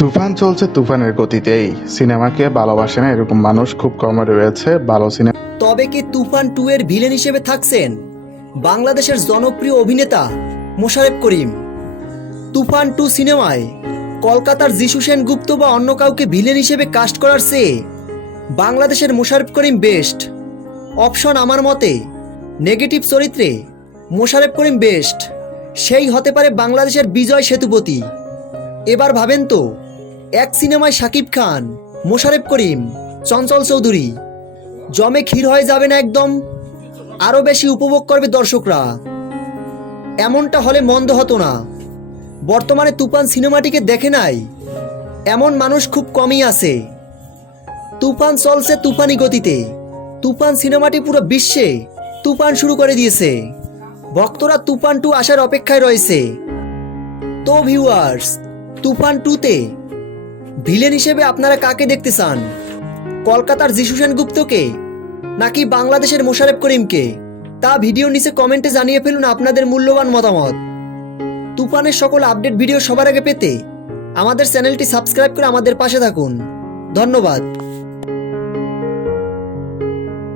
তুফান চলছে তুফানের গতিতেই। সিনেমাকে ভালোবাসে না এরকম মানুষ, খুব কম রয়েছে, ভালো সিনেমা তবে কি তুফান টু এর ভিলেন হিসেবে থাকছেন? বাংলাদেশের জনপ্রিয় অভিনেতা মোশারেফ করিম। তুফান টু সিনেমায় কলকাতার যিশু সেন গুপ্ত বা অন্য কাউকে ভিলেন হিসেবে কাস্ট করার চেয়ে বাংলাদেশের মোশারেফ করিম বেস্ট অপশন আমার মতে নেগেটিভ চরিত্রে মোশারেফ করিম বেস্ট সেই হতে পারে বাংলাদেশের বিজয় সেতুপতি। এবার ভাবেন তো এক সিনেমায় শাকিব খান মোশারেফ করিম, চঞ্চল চৌধুরী। জমে ক্ষীর হয়ে যাবে না একদম আরও বেশি উপভোগ করবে দর্শকরা। এমনটা হলে মন্দ হতো না। বর্তমানে তুফান সিনেমাটিকে দেখে নাই, এমন মানুষ খুব কমই আছে। তুফান চলছে তুফানি গতিতে। তুফান সিনেমাটি পুরো বিশ্বে তুফান শুরু করে দিয়েছে। ভক্তরা তুফান টু আসার অপেক্ষায় রয়েছে। তো ভিউয়ার্স, তুফান টুতে ভিলেন হিসেবে আপনারা কাকে দেখতে চান? কলকাতার যিশু সেনগুপ্তকে? নাকি বাংলাদেশের মোশারেফ করিমকে? তা ভিডিওর নিচে কমেন্টে জানিয়ে ফেলুন আপনাদের মূল্যবান মতামত। তুফানের সকল আপডেট ভিডিও সবার আগে পেতে আমাদের চ্যানেলটি সাবস্ক্রাইব করে আমাদের পাশে থাকুন। ধন্যবাদ।